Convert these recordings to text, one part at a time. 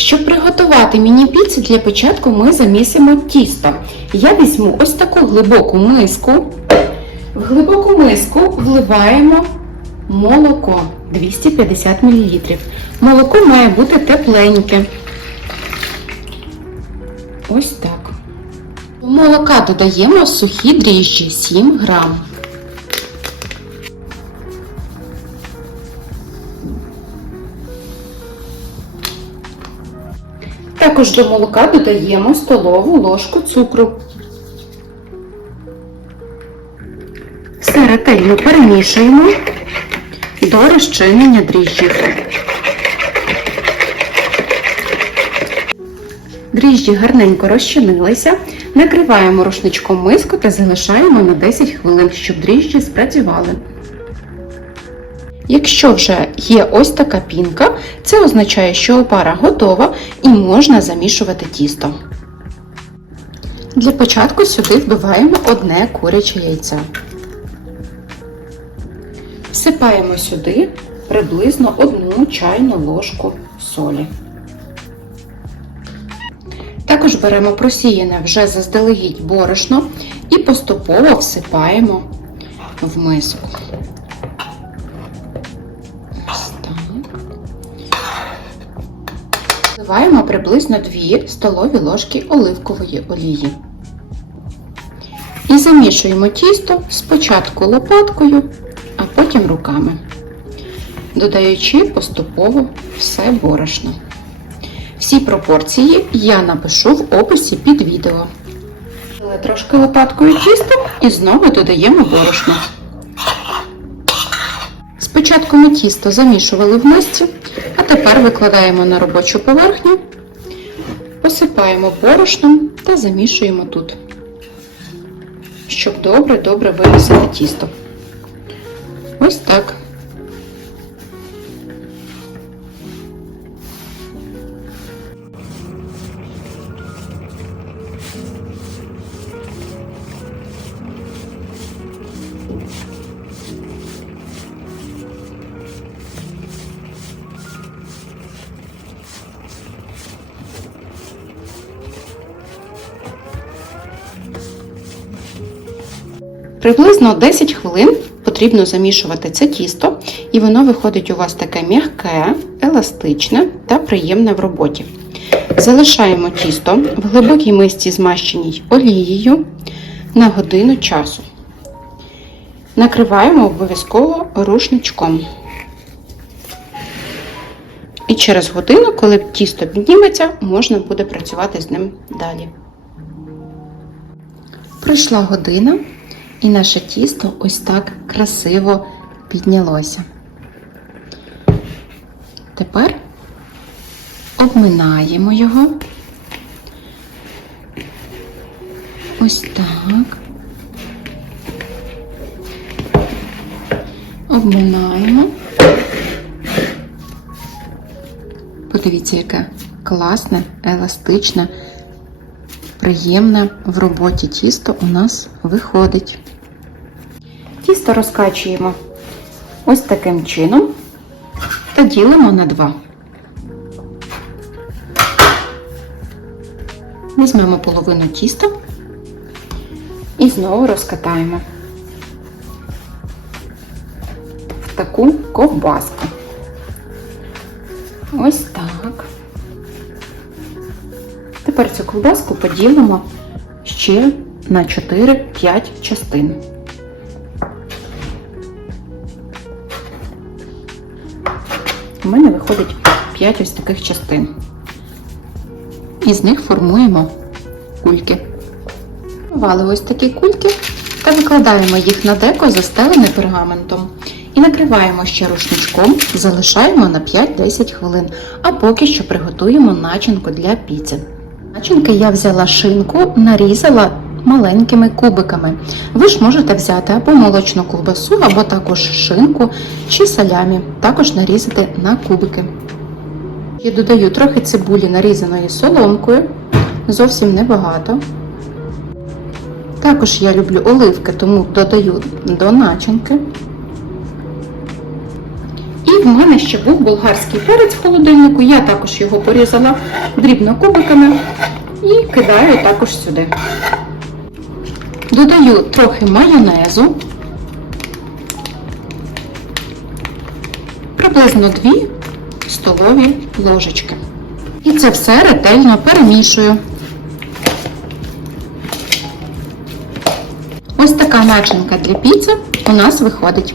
Щоб приготувати міні-піцу, для початку ми замісимо тісто. Я візьму ось таку глибоку миску. В глибоку миску вливаємо молоко 250 мл. Молоко має бути тепленьке. Ось так. До молока додаємо сухі дріжджі 7 грам. Також до молока додаємо столову ложку цукру. Все ретельно перемішуємо до розчинення дріжджів. Дріжджі гарненько розчинилися. Накриваємо рушничком миску та залишаємо на 10 хвилин, щоб дріжджі спрацювали. Якщо вже є ось така пінка, це означає, що опара готова і можна замішувати тісто. Для початку сюди вбиваємо одне куряче яйце. Всипаємо сюди приблизно одну чайну ложку солі. Також беремо просіяне вже заздалегідь борошно і поступово всипаємо в миску. Вливаємо приблизно 2 столові ложки оливкової олії. І замішуємо тісто спочатку лопаткою, а потім руками, додаючи поступово все борошно. Всі пропорції я напишу в описі під відео. Трошки лопаткою тісто і знову додаємо борошно. Спочатку ми тісто замішували в мисці, а тепер викладаємо на робочу поверхню, посипаємо борошном та замішуємо тут, щоб добре-добре вирізати тісто. Ось так. Приблизно 10 хвилин потрібно замішувати це тісто, і воно виходить у вас таке м'яке, еластичне та приємне в роботі. Залишаємо тісто в глибокій мисці, змащеній олією на годину часу. Накриваємо обов'язково рушничком. І через годину, коли тісто підніметься, можна буде працювати з ним далі. Пройшла година. І наше тісто ось так красиво піднялося. Тепер обминаємо його. Ось так. Обминаємо. Подивіться, яке класне, еластичне, приємне в роботі тісто у нас виходить. Тісто розкачуємо ось таким чином та ділимо на два. Візьмемо половину тіста і знову розкатаємо в таку ковбаску. Ось так. Тепер цю ковбаску поділимо ще на 4-5 частин. У мене виходить 5 ось таких частин. Із них формуємо кульки. Формували ось такі кульки та викладаємо їх на деко, застелене пергаментом. І накриваємо ще рушничком, залишаємо на 5-10 хвилин, а поки що приготуємо начинку для піци. Начинки я взяла шинку, нарізала маленькими кубиками. Ви ж можете взяти або молочну ковбасу, або також шинку чи салямі, також нарізати на кубики. Я додаю трохи цибулі нарізаної соломкою, зовсім небагато. Також я люблю оливки, тому додаю до начинки. І в мене ще був болгарський перець в холодильнику. Я також його порізала дрібно кубиками і кидаю також сюди. Додаю трохи майонезу, приблизно 2 столові ложечки. І це все ретельно перемішую. Ось така начинка для піци у нас виходить.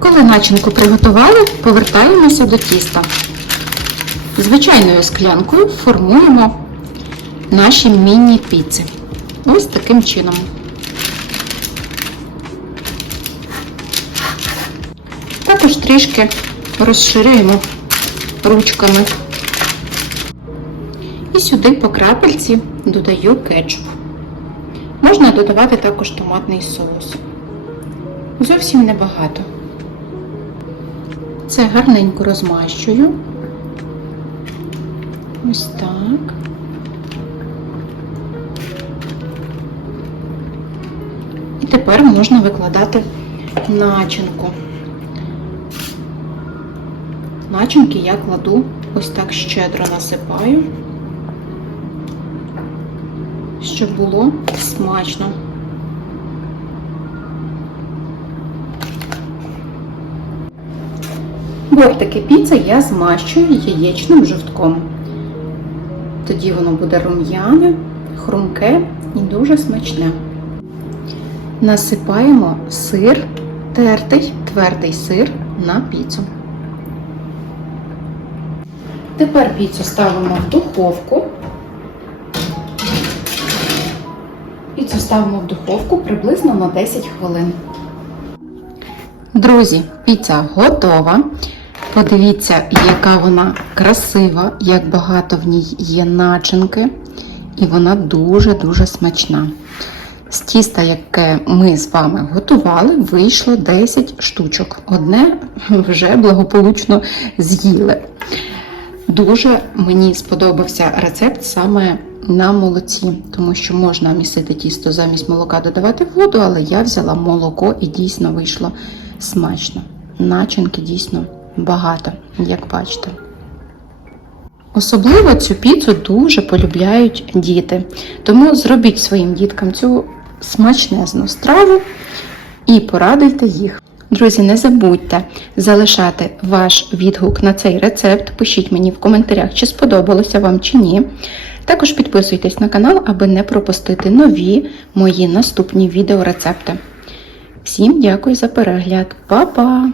Коли начинку приготували, повертаємося до тіста. Звичайною склянкою формуємо наші міні-піци. Ось таким чином. Також трішки розширюємо ручками. І сюди по крапельці додаю кетчуп. Можна додавати також томатний соус. Зовсім небагато. Це гарненько розмащую. Ось так. Тепер можна викладати начинку. Начинки я кладу ось так щедро насипаю, щоб було смачно. Бортики піци я змащую яєчним жовтком. Тоді воно буде рум'яне, хрумке і дуже смачне. Насипаємо сир, тертий, твердий сир на піцу. Тепер піцу ставимо в духовку. Піцу ставимо в духовку приблизно на 10 хвилин. Друзі, піца готова. Подивіться, яка вона красива, як багато в ній є начинки, і вона дуже-дуже смачна. З тіста, яке ми з вами готували, вийшло 10 штучок. Одне вже благополучно з'їли. Дуже мені сподобався рецепт саме на молоці, тому що можна місити тісто замість молока додавати воду, але я взяла молоко і дійсно вийшло смачно. Начинки дійсно багато, як бачите. Особливо цю піцу дуже полюбляють діти. Тому зробіть своїм діткам цю смачнезну страву і порадуйте їх. Друзі, не забудьте залишати ваш відгук на цей рецепт. Пишіть мені в коментарях, чи сподобалося вам чи ні. Також підписуйтесь на канал, аби не пропустити нові мої наступні відеорецепти. Всім дякую за перегляд. Па-па!